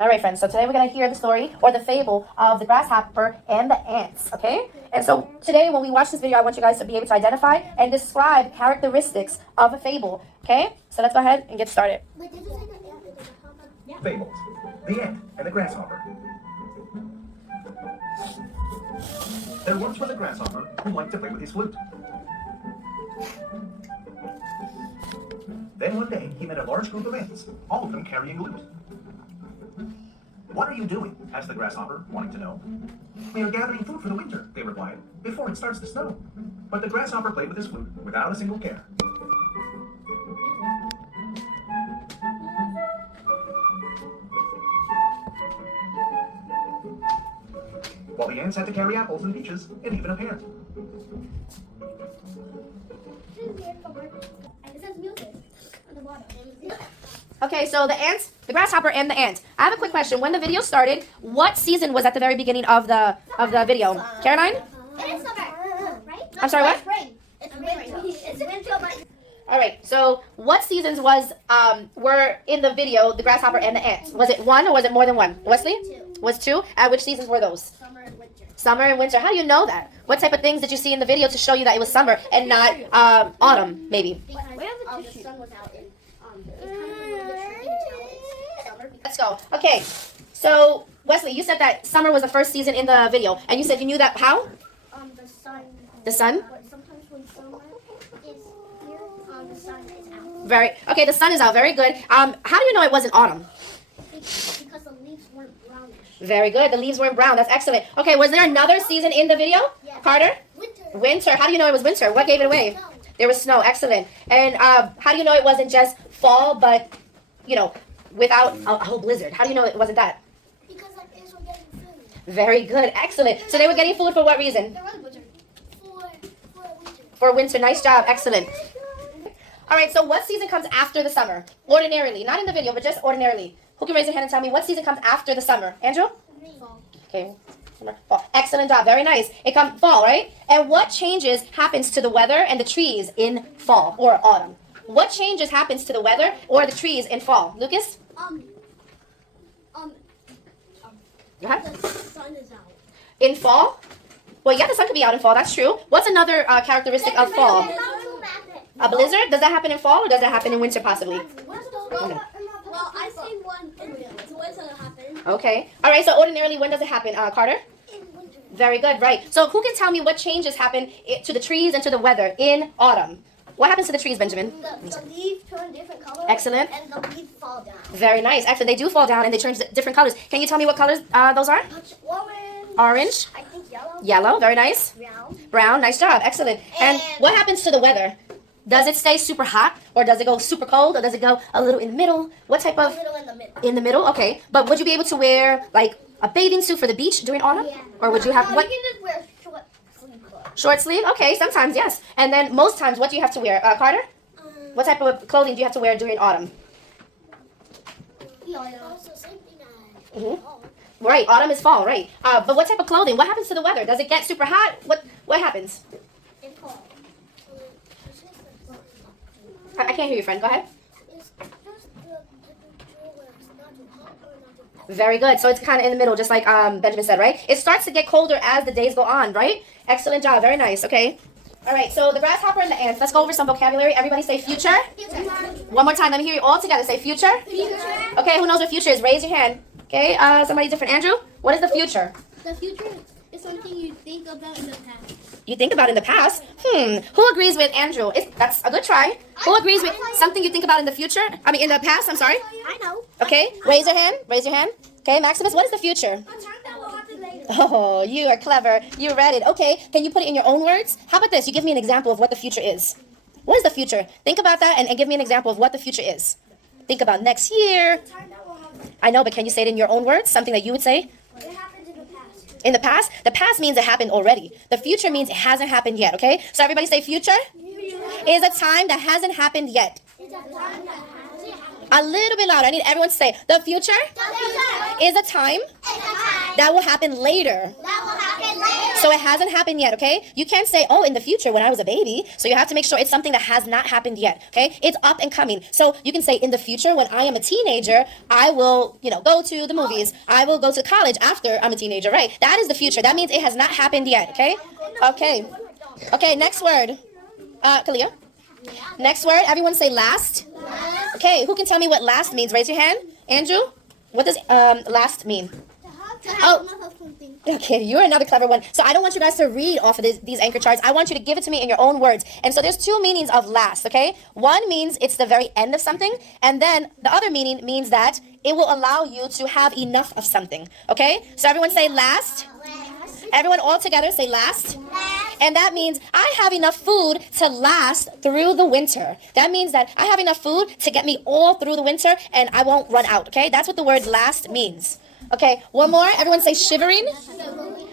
All right, friends, so today we're going to hear the story or the fable of the grasshopper and the ants, okay? And so today when we watch this video, I want you guys to be able to identify and describe characteristics of a fable, okay? So let's go ahead and get started. Fables, the ant and the grasshopper. There once was a grasshopper who liked to play with his flute. Then one day he met a large group of ants, all of them carrying a lute. "What are you doing?" asked the grasshopper, wanting to know. "We are gathering food for the winter," they replied, "before it starts to snow." But the grasshopper played with his flute without a single care. While the ants had to carry apples and peaches and even a pear. It says music on the bottom. Okay, so the grasshopper and the ant. I have a quick question. When the video started, what season was at the very beginning of the video? Caroline? It's summer, right? I'm sorry, what? Spring. It's winter. It's winter. All right, so what seasons were in the video, the grasshopper and the ant? Was it one or was it more than one? Wesley? Two. Was two? Which seasons were those? Summer and winter. Summer and winter. How do you know that? What type of things did you see in the video to show you that it was summer and not autumn, maybe? Because the sun was out in summer. Let's go. Okay, so Wesley, you said that summer was the first season in the video, and you said you knew that how? The sun. The sun? But sometimes when summer is here, the sun is out. Okay, the sun is out. Very good. How do you know it wasn't autumn? Because the leaves weren't brownish. Very good. The leaves weren't brown. That's excellent. Okay, was there another season in the video? Yes. Carter? Winter. Winter. How do you know it was winter? What gave it away? Snow. There was snow. Excellent. And how do you know it wasn't just fall, but, without a whole blizzard? How do you know it wasn't that? Because the ants were getting food. Very good. Excellent. So they were getting food for what reason? There was winter. For winter. For winter. Nice job. Excellent. All right, so what season comes after the summer? Ordinarily. Not in the video, but just ordinarily. Who can raise their hand and tell me what season comes after the summer? Andrew? Fall. Okay. Summer, fall. Excellent job. Very nice. It comes fall, right? And what changes happens to the weather and the trees in fall or autumn? What changes happens to the weather or the trees in fall? Lucas? Go ahead. The sun is out. In fall? Well, yeah, the sun could be out in fall. That's true. What's another characteristic of fall? A blizzard? Does that happen in fall or does that happen in winter possibly? Well, I say one in winter. So when's it happen? Okay. All right, so ordinarily, when does it happen? Carter? In winter. Very good, right. So who can tell me what changes happen to the trees and to the weather in autumn? What happens to the trees, Benjamin? The leaves turn different colors. Excellent. And the leaves fall down. Very nice. Actually, they do fall down and they turn different colors. Can you tell me what colors those are? Orange. Orange. I think yellow. Yellow. Very nice. Brown. Brown. Nice job. Excellent. And what happens to the weather? Does it stay super hot or does it go super cold or does it go a little in the middle? What type A of... little in the middle. In the middle? Okay. But would you be able to wear like a bathing suit for the beach during autumn? Yeah. Or would you have... No, what? you can just wear short sleeve clothes. Short sleeve? Okay. Sometimes, yes. And then most times, what do you have to wear? Carter? What type of clothing do you have to wear during autumn? Also, same thing as Mhm. Right, autumn is fall, right. But what type of clothing? What happens to the weather? Does it get super hot? What happens? in fall. I can't hear you, friend. Go ahead. Very good. So it's kind of in the middle, just like Benjamin said, right? It starts to get colder as the days go on, right? Excellent job. Very nice. Okay. All right. So the grasshopper and the ants. Let's go over some vocabulary. Everybody say future. One more time. Let me hear you all together. Say future. Okay. Who knows what future is? Raise your hand. Okay. Somebody different. Andrew, what is the future? The future is something you think about in the past. You think about in the past? Who agrees with Andrew? That's a good try. Who agrees with something you think about in the future? I mean, in the past, I'm sorry. I know. Okay, raise your hand. Raise your hand. Okay, Maximus, what is the future? Oh, you are clever. You read it. Okay, can you put it in your own words? How about this? You give me an example of what the future is. What is the future? Think about that and give me an example of what the future is. Think about next year. I know, but can you say it in your own words? Something that you would say? It happened in the past. In the past? The past means it happened already. The future means it hasn't happened yet, okay? So everybody say future is a time that hasn't happened yet. It's a time that hasn't happened. A little bit louder. I need everyone to say the future is a time that will happen later. That will happen later. So So it hasn't happened yet, okay? You can't say, oh, in the future when I was a baby. So you have to make sure it's something that has not happened yet, okay? It's up and coming. So you can say, in the future when I am a teenager, I will, go to the movies. I will go to college after I'm a teenager, right? That is the future. That means it has not happened yet, okay? Okay. Okay, next word. Kalia. Next word, everyone say last. Okay, who can tell me what last means? Raise your hand. Andrew, what does last mean? Okay, you're another clever one. So I don't want you guys to read off of these anchor charts. I want you to give it to me in your own words. And so there's two meanings of last, okay? One means it's the very end of something. And then the other meaning means that it will allow you to have enough of something, okay? So everyone say last. Everyone all together say last. And that means I have enough food to last through the winter. That means that I have enough food to get me all through the winter and I won't run out, okay? That's what the word last means. Okay, one more. Everyone say shivering.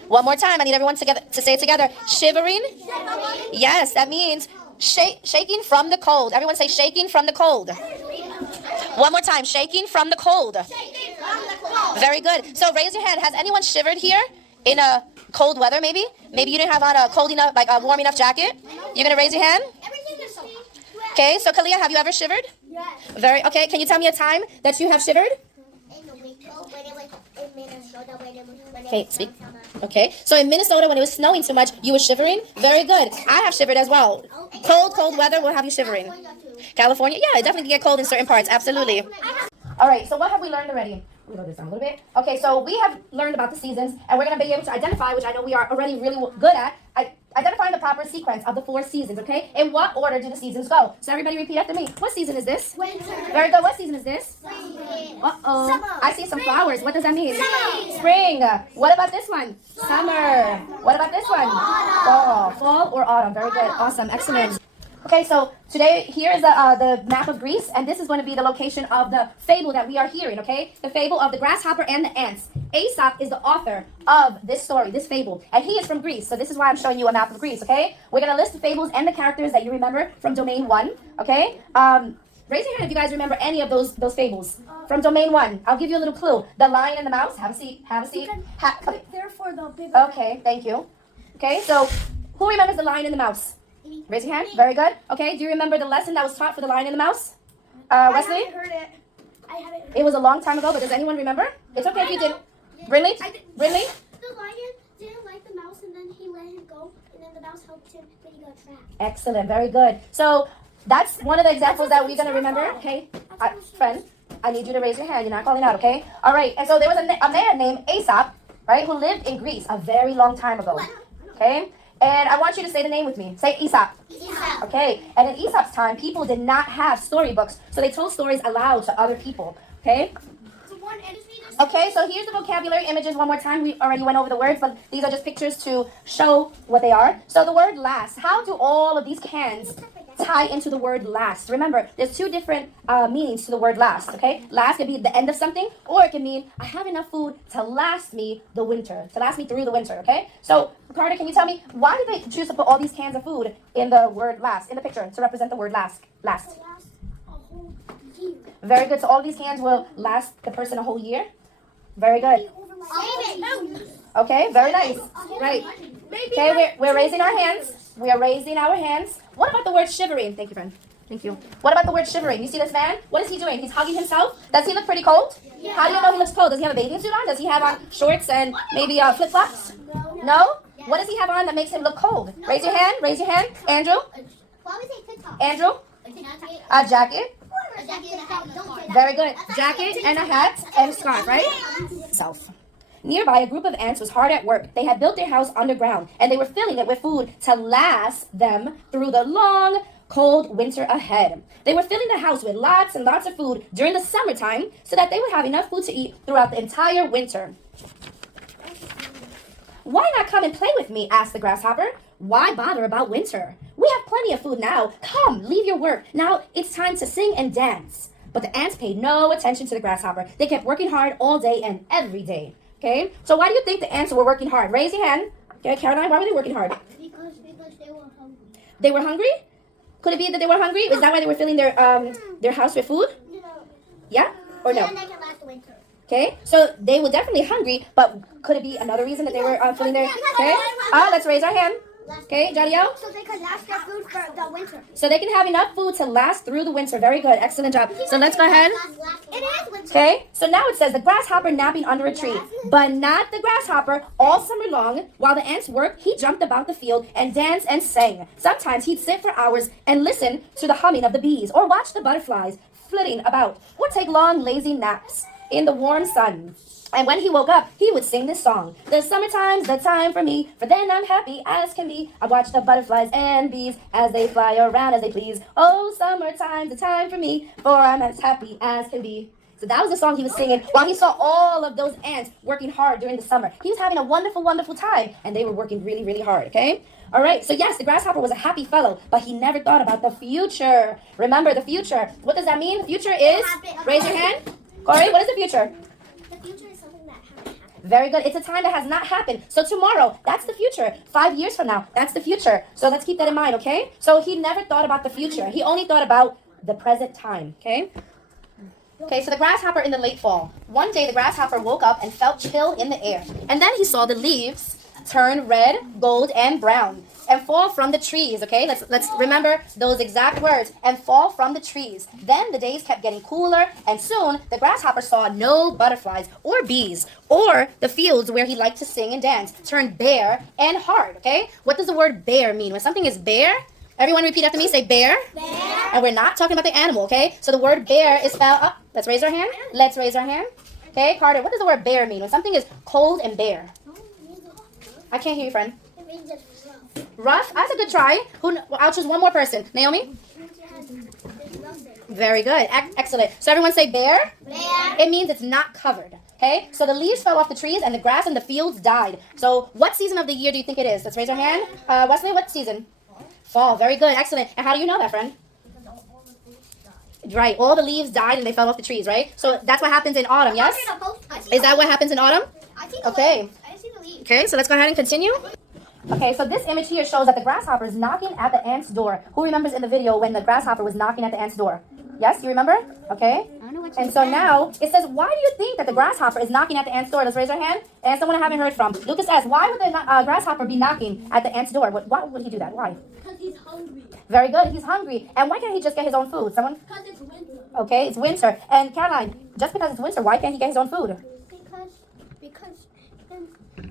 One more time. I need everyone to say it together. Shivering. Yes, that means shaking from the cold. Everyone say shaking from the cold. One more time. Shaking from the cold. Very good. So raise your hand. Has anyone shivered here in a cold weather maybe? Maybe you didn't have on a cold enough, like a warm enough jacket? You're going to raise your hand? Okay, so Kalia, have you ever shivered? Yes. Okay, can you tell me a time that you have shivered? Okay, speak. Okay, so in Minnesota when it was snowing too much, you were shivering? Very good. I have shivered as well. Cold weather will have you shivering. California? Yeah, it definitely can get cold in certain parts. Absolutely. All right, so what have we learned already? We'll go this down a little bit. Okay, so we have learned about the seasons, and we're going to be able to identify, which I know we are already really good at, identifying the proper sequence of the 4 seasons, okay? In what order do the seasons go? So everybody repeat after me. What season is this? Winter. Very good. What season is this? Spring. Uh-oh. Summer. I see some flowers. What does that mean? Spring. Spring. What about this one? Summer. What about this one? Fall. Fall or autumn. Very good. Awesome. Excellent. Okay, so today here is the map of Greece, and this is going to be the location of the fable that we are hearing, okay? The fable of the grasshopper and the ants. Aesop is the author of this story, this fable, and he is from Greece, so this is why I'm showing you a map of Greece, okay? We're going to list the fables and the characters that you remember from Domain 1, okay? Raise your hand if you guys remember any of those fables from Domain 1. I'll give you a little clue. The Lion and the Mouse. Have a seat. Have a seat. Therefore, the big. Okay, thank you. Okay, so who remembers the Lion and the Mouse? Raise your hand. Very good. Okay, do you remember the lesson that was taught for the Lion and the Mouse? Wesley? I haven't heard it. It was a long time ago, but does anyone remember? It's okay if you didn't. Really? Really? The lion didn't like the mouse, and then he let him go, and then the mouse helped him, but he got trapped. Excellent. Very good. So that's one of the examples that we're going to remember. Okay, friend, I need you to raise your hand. You're not calling out, okay? All right. And so there was a man named Aesop, right, who lived in Greece a very long time ago. Okay? And I want you to say the name with me. Say Aesop. Aesop. Okay. And in Aesop's time, people did not have storybooks, so they told stories aloud to other people. Okay? Okay, so here's the vocabulary images one more time. We already went over the words, but these are just pictures to show what they are. So the word last. How do all of these cans tie into the word last? Remember, there's 2 different meanings to the word last, okay? Last can be the end of something, or it can mean I have enough food to last me the winter, to last me through the winter, okay? So, Carter, can you tell me, why did they choose to put all these cans of food in the word last, in the picture, to represent the word last? Last. Very good. So all these cans will last the person a whole year? Very good. Okay, very nice. Right. Okay, we're raising our hands. We are raising our hands. What about the word shivering? Thank you, friend. Thank you. What about the word shivering? You see this man? What is he doing? He's hugging himself. Does he look pretty cold? Yeah. How do you know he looks cold? Does he have a bathing suit on? Does he have on shorts and maybe flip-flops? No? What does he have on that makes him look cold? Raise your hand. Raise your hand. Andrew? Andrew? A jacket. Very good. Jacket and a hat and a scarf, right? Self. Nearby, a group of ants was hard at work. They had built their house underground, and they were filling it with food to last them through the long, cold winter ahead. They were filling the house with lots and lots of food during the summertime so that they would have enough food to eat throughout the entire winter. Why not come and play with me? Asked the grasshopper. Why bother about winter? We have plenty of food now. Come, leave your work. Now it's time to sing and dance. But the ants paid no attention to the grasshopper. They kept working hard all day and every day. Okay? So why do you think the ants were working hard? Raise your hand. Okay, Caroline, why were they working hard? Because they were hungry. They were hungry? Could it be that they were hungry? Is that why they were filling their house with food? No. Yeah? Or no? And they can last the winter. Okay, so they were definitely hungry, but could it be another reason that they were feeling their, okay? Let's raise our hand. Okay, Jadiel? So they could last their food for the winter. So they can have enough food to last through the winter. Very good, excellent job. So let's go ahead. It is winter. Okay, so now it says the grasshopper napping under a tree, but not the grasshopper. All summer long, while the ants worked, he jumped about the field and danced and sang. Sometimes he'd sit for hours and listen to the humming of the bees, or watch the butterflies flitting about, or take long, lazy naps in the warm sun. And when he woke up, he would sing this song. The summertime's the time for me, for then I'm happy as can be. I watch the butterflies and bees as they fly around as they please. Oh, summertime's the time for me, for I'm as happy as can be. So that was the song he was singing while he saw all of those ants working hard during the summer. He was having a wonderful, wonderful time, and they were working really, really hard, okay? All right, so yes, the grasshopper was a happy fellow, but he never thought about the future. Remember, the future. What does that mean? The future is, raise your hand. Corey, what is the future? The future is something that hasn't happened. Very good. It's a time that has not happened. So tomorrow, that's the future. 5 years from now, that's the future. So let's keep that in mind, okay? So he never thought about the future. He only thought about the present time, okay? Okay, so the grasshopper in the late fall. One day, the grasshopper woke up and felt chill in the air. And then he saw the leaves turn red, gold, and brown and fall from the trees, okay? Let's remember those exact words, and fall from the trees. Then the days kept getting cooler, and soon the grasshopper saw no butterflies or bees, or the fields where he liked to sing and dance turned bare and hard, okay? What does the word bare mean? When something is bare, everyone repeat after me, say bear. Bear. And we're not talking about the animal, okay? So the word bear is spelled up. Let's raise our hand. Let's raise our hand. Okay, Carter, what does the word bare mean? When something is cold and bare. I can't hear you, friend. It means it's rough. Rough? That's a good try. I'll choose one more person. Naomi? Very good. Excellent. So everyone say bare? Bear. It means it's not covered. Okay? So the leaves fell off the trees and the grass in the fields died. So what season of the year do you think it is? Let's raise our hand. Wesley, what season? Fall. Very good. Excellent. And how do you know that, friend? Right. All the leaves died and they fell off the trees, right? So that's what happens in autumn, yes? Is that what happens in autumn? Okay. Okay, so let's go ahead and continue. Okay, so this image here shows that the grasshopper is knocking at the ant's door. Who remembers in the video when the grasshopper was knocking at the ant's door? Yes, you remember? Okay. And so now it says, why do you think that the grasshopper is knocking at the ant's door? Let's raise our hand. And someone I haven't heard from. Lucas asks, why would the grasshopper be knocking at the ant's door? Why would he do that? Why? Because he's hungry. Very good. He's hungry. And why can't he just get his own food? Someone? Because it's winter. Okay, it's winter. And Caroline, just because it's winter, why can't he get his own food? Because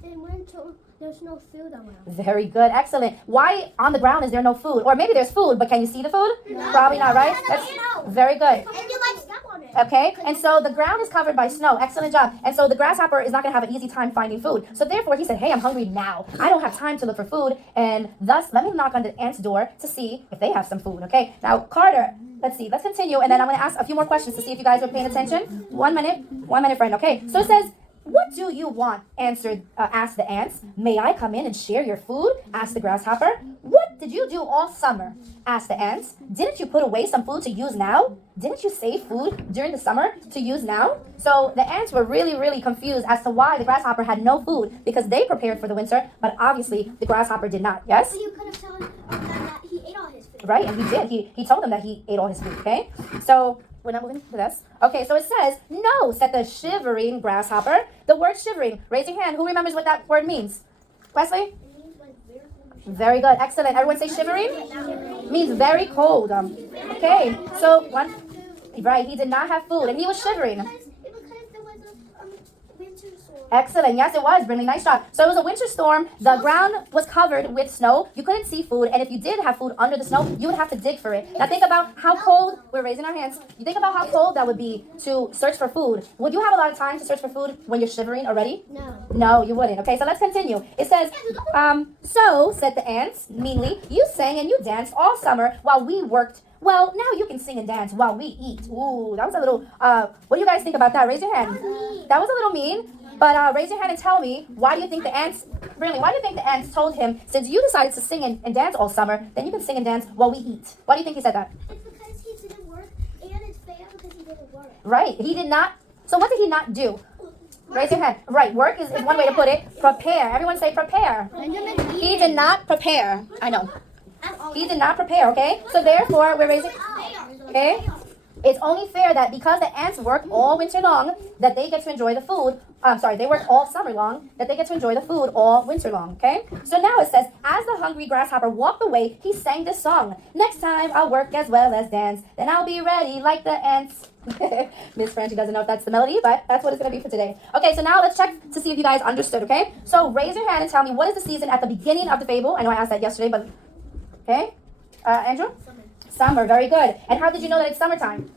in winter there's no food around. Very good. Excellent. Why on the ground is there no food? Or maybe there's food, but can you see the food? No. Probably not, right? That's very good. And you like step on it. Okay, and so the ground is covered by snow. Excellent job. And so the grasshopper is not going to have an easy time finding food. So therefore, he said, hey, I'm hungry now. I don't have time to look for food. And thus, let me knock on the ant's door to see if they have some food. Okay, now, Carter, let's see. Let's continue. And then I'm going to ask a few more questions to see if you guys are paying attention. 1 minute. 1 minute, friend. Okay, so it says, what do you want? Asked the ants. May I come in and share your food? Asked the grasshopper. What did you do all summer? Asked the ants. Didn't you put away some food to use now? Didn't you save food during the summer to use now? So the ants were really, really confused as to why the grasshopper had no food, because they prepared for the winter, but obviously the grasshopper did not. Yes? So you could have told him that he ate all his food. Right, and he did. He told them that he ate all his food, okay? So we're not moving to this. Okay, so it says, no, said the shivering grasshopper. The word shivering, raise your hand. Who remembers what that word means? Wesley? Very good, excellent. Everyone say shivering? Means very cold. Okay, so one, right, he did not have food and he was shivering. Because there was a winter storm. Excellent. Yes, it was. Really nice job. So it was a winter storm. The ground was covered with snow. You couldn't see food. And if you did have food under the snow, you would have to dig for it. Now think about how cold, we're raising our hands. You think about how cold that would be to search for food. Would you have a lot of time to search for food when you're shivering already? No. No, you wouldn't. Okay, so let's continue. It says, so, said the ants, meanly, you sang and you danced all summer while we worked. Well, now you can sing and dance while we eat. Ooh, that was a little, what do you guys think about that? Raise your hand. That was a little mean, but raise your hand and tell me, why do you think the ants, really, why do you think the ants told him, since you decided to sing and dance all summer, then you can sing and dance while we eat? Why do you think he said that? It's because he didn't work, and it's fair because he didn't work. Right, he did not, so what did he not do? Raise your hand. Right, work is one way to put it. Prepare. Everyone say prepare. He did not prepare. I know. He did not prepare, okay? So therefore, we're raising, okay? It's only fair that because the ants work all winter long, that they get to enjoy the food. They work all summer long, that they get to enjoy the food all winter long, okay? So now it says, as the hungry grasshopper walked away, he sang this song. Next time I'll work as well as dance, then I'll be ready like the ants. Miss Franchy doesn't know if that's the melody, but that's what it's going to be for today. Okay, so now let's check to see if you guys understood, okay? So raise your hand and tell me, what is the season at the beginning of the fable? I know I asked that yesterday, but, okay? Andrew? Summer, very good. And how did you know that it's summertime?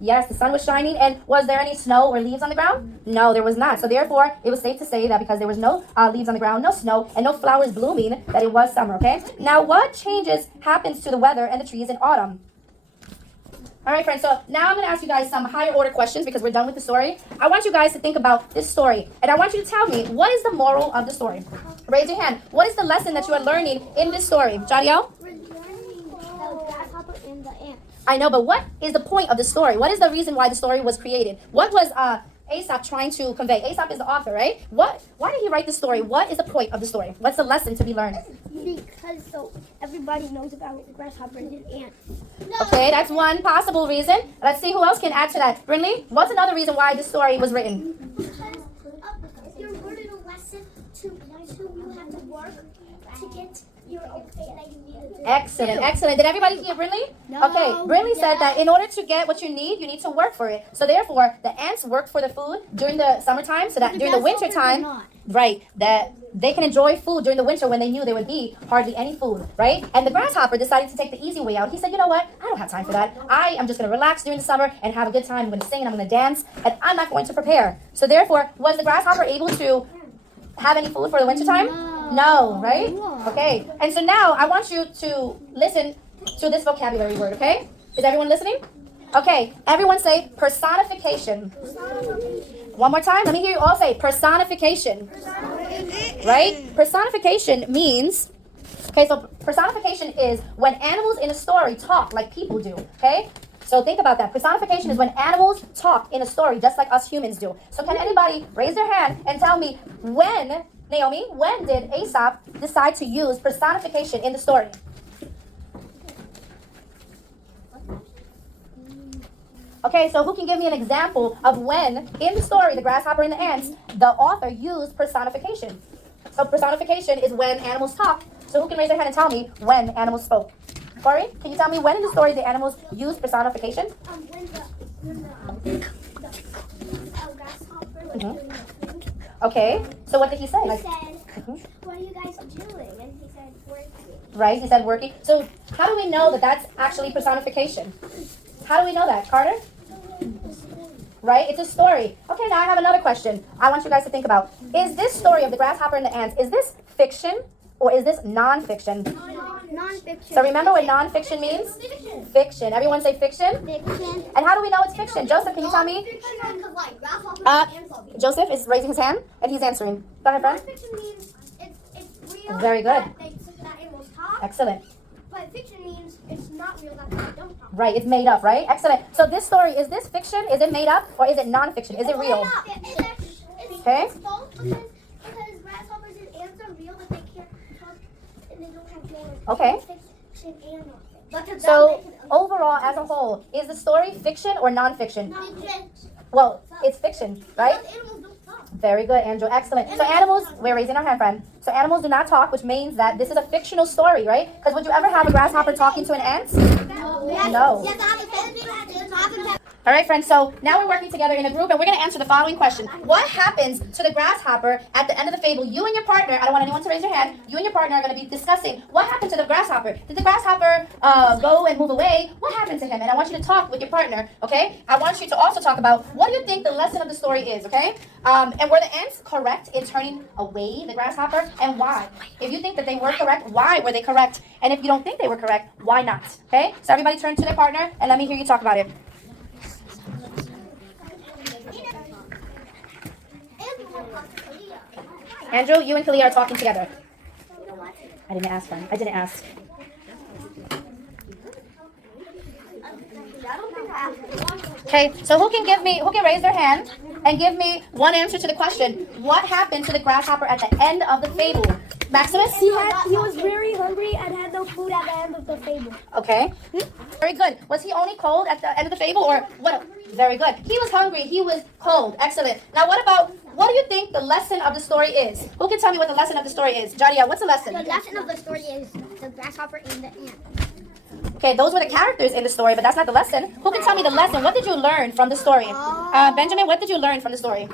Yes, the sun was shining. And was there any snow or leaves on the ground? No, there was not. So therefore, it was safe to say that because there was no leaves on the ground, no snow, and no flowers blooming, that it was summer, okay? Now, what changes happens to the weather and the trees in autumn? All right, friends, so now I'm going to ask you guys some higher order questions because we're done with the story. I want you guys to think about this story, and I want you to tell me, what is the moral of the story? Raise your hand. What is the lesson that you are learning in this story? Jadiel? We're learning the grasshopper and the ant. I know, but what is the point of the story? What is the reason why the story was created? What was Aesop trying to convey? Aesop is the author, right? Why did he write the story? What is the point of the story? What's the lesson to be learned? Because so everybody knows about the grasshopper and his ant. Okay, that's one possible reason. Let's see who else can add to that. Brinley, what's another reason why the story was written? Because if you're learning a lesson to you have to work to get your okay that you need to do. Excellent, excellent. Did everybody hear Brinley? No. Okay, Brinley said that in order to get what you need to work for it. So therefore, the ants worked for the food during the summertime, so that during the winter time, right, that they can enjoy food during the winter when they knew there would be hardly any food, right? And the grasshopper decided to take the easy way out. He said, you know what? I don't have time for that. I am just going to relax during the summer and have a good time. I'm going to sing and I'm going to dance, and I'm not going to prepare. So therefore, was the grasshopper able to have any food for the winter time? No, right? Okay. And so now I want you to listen to this vocabulary word, okay? Is everyone listening? Okay. Everyone say personification. One more time. Let me hear you all say personification. Right? Personification means, okay, so personification is when animals in a story talk like people do, okay? So think about that. Personification is when animals talk in a story just like us humans do. So can anybody raise their hand and tell me when, Naomi, when did Aesop decide to use personification in the story? Okay, so who can give me an example of when, in the story, the grasshopper and the ants, the author used personification? So personification is when animals talk. So who can raise their hand and tell me when animals spoke? Corey, can you tell me when in the story the animals used personification? When the grasshopper was doing the food. Okay, so what did he say? He Like, said, what are you guys doing? And he said, working. right, he said working. So how do we know that that's actually personification? How do we know that, Carter? Right, it's a story. Okay, now I have another question I want you guys to think about. Is this story of the grasshopper and the ants, is this fiction or is this non-fiction? Non-fiction. So remember what non-fiction means? Fiction. Everyone say fiction? Fiction. And how do we know it's fiction? Joseph, can you tell me? Joseph is raising his hand and he's answering. Go ahead, friend. Non-fiction means it's real. Very good. That animals talk. Excellent. But fiction means it's not real that they don't talk. Right, it's made up, right? Excellent. So this story, is this fiction? Is it made up or is it non-fiction? Is it real? Okay. It's both because grasshoppers and ants are real, but they can't talk and they don't have feelings. Okay. Fiction and non-fiction. So overall, as a whole, is the story fiction or non-fiction? Well, it's fiction, right? Animals don't talk. Very good, Andrew. Excellent. So animals, we're raising our hand, friend. So animals do not talk, which means that this is a fictional story, right? Because would you ever have a grasshopper talking to an ant? No. All right, friends, so now we're working together in a group, and we're going to answer the following question. What happens to the grasshopper at the end of the fable? You and your partner, I don't want anyone to raise their hand, you and your partner are going to be discussing what happened to the grasshopper. Did the grasshopper go and move away? What happened to him? And I want you to talk with your partner, okay? I want you to also talk about what do you think the lesson of the story is, okay? And were the ants correct in turning away the grasshopper, and why? If you think that they were correct, why were they correct? And if you don't think they were correct, why not? Okay? So everybody turn to their partner, and let me hear you talk about it. Andrew, you and Kalia are talking together. I didn't ask, friend. I didn't ask. Okay, so who can raise their hand and give me one answer to the question. What happened to the grasshopper at the end of the fable? Maximus? He was very hungry and had no food at the end of the fable. Okay. Very good. Was he only cold at the end of the fable or what? Very good. He was hungry. He was cold. Excellent. Now what do you think the lesson of the story is? Who can tell me what the lesson of the story is? Jadia, what's the lesson? The lesson of the story is the grasshopper and the ant. Okay, those were the characters in the story, but that's not the lesson. Who can tell me the lesson? What did you learn from the story? Benjamin, what did you learn from the story?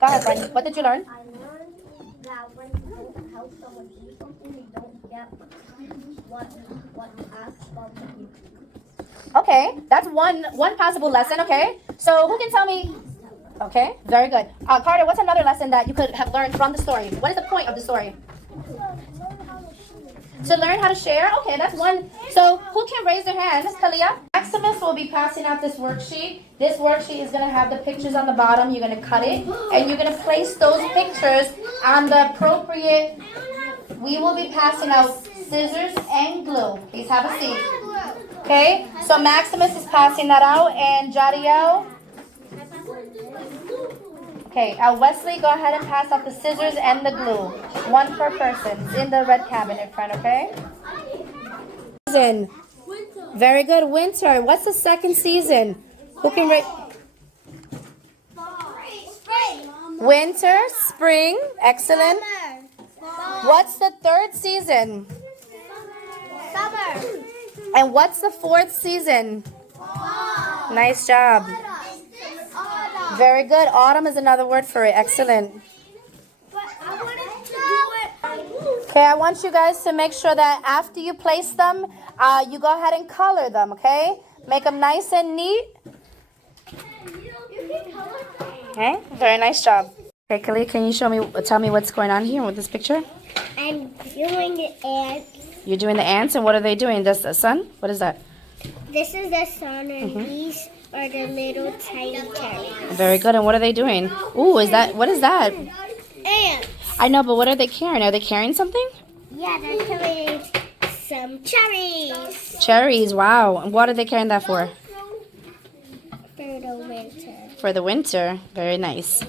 Go ahead, Brian. What did you learn? I learned that when you help someone do something, they don't get what asked from you. Okay, that's one possible lesson. Okay, so who can tell me? Okay, very good. Carter, what's another lesson that you could have learned from the story? What is the point of the story? To learn how to share? Okay, that's one. So who can raise their hand? Kalia? Maximus will be passing out this worksheet. This worksheet is going to have the pictures on the bottom. You're going to cut it, and you're going to place those pictures on the appropriate. We will be passing out scissors and glue. Please have a seat. Okay, so Maximus is passing that out, and Jadiel. Okay, Wesley, go ahead and pass out the scissors and the glue. One per person. It's in the red cabinet in front, okay? Season. Very good. Winter. What's the second season? Who can write? Winter, spring. Excellent. What's the third season? Summer. And what's the fourth season? Nice job. Very good. Autumn is another word for it. Excellent. Okay, I want you guys to make sure that after you place them, you go ahead and color them, okay? Make them nice and neat. Okay, very nice job. Okay, Kali, can you tell me what's going on here with this picture? I'm doing the ants. You're doing the ants, and what are they doing? This the sun? What is that? This is the sun, and these are the little tiny cherries. Very good. And what are they doing? Ooh, what is that? Ants. I know, but what are they carrying? Are they carrying something? Yeah, they're carrying some cherries. Cherries, wow. And what are they carrying that for? For the winter. For the winter. Very nice.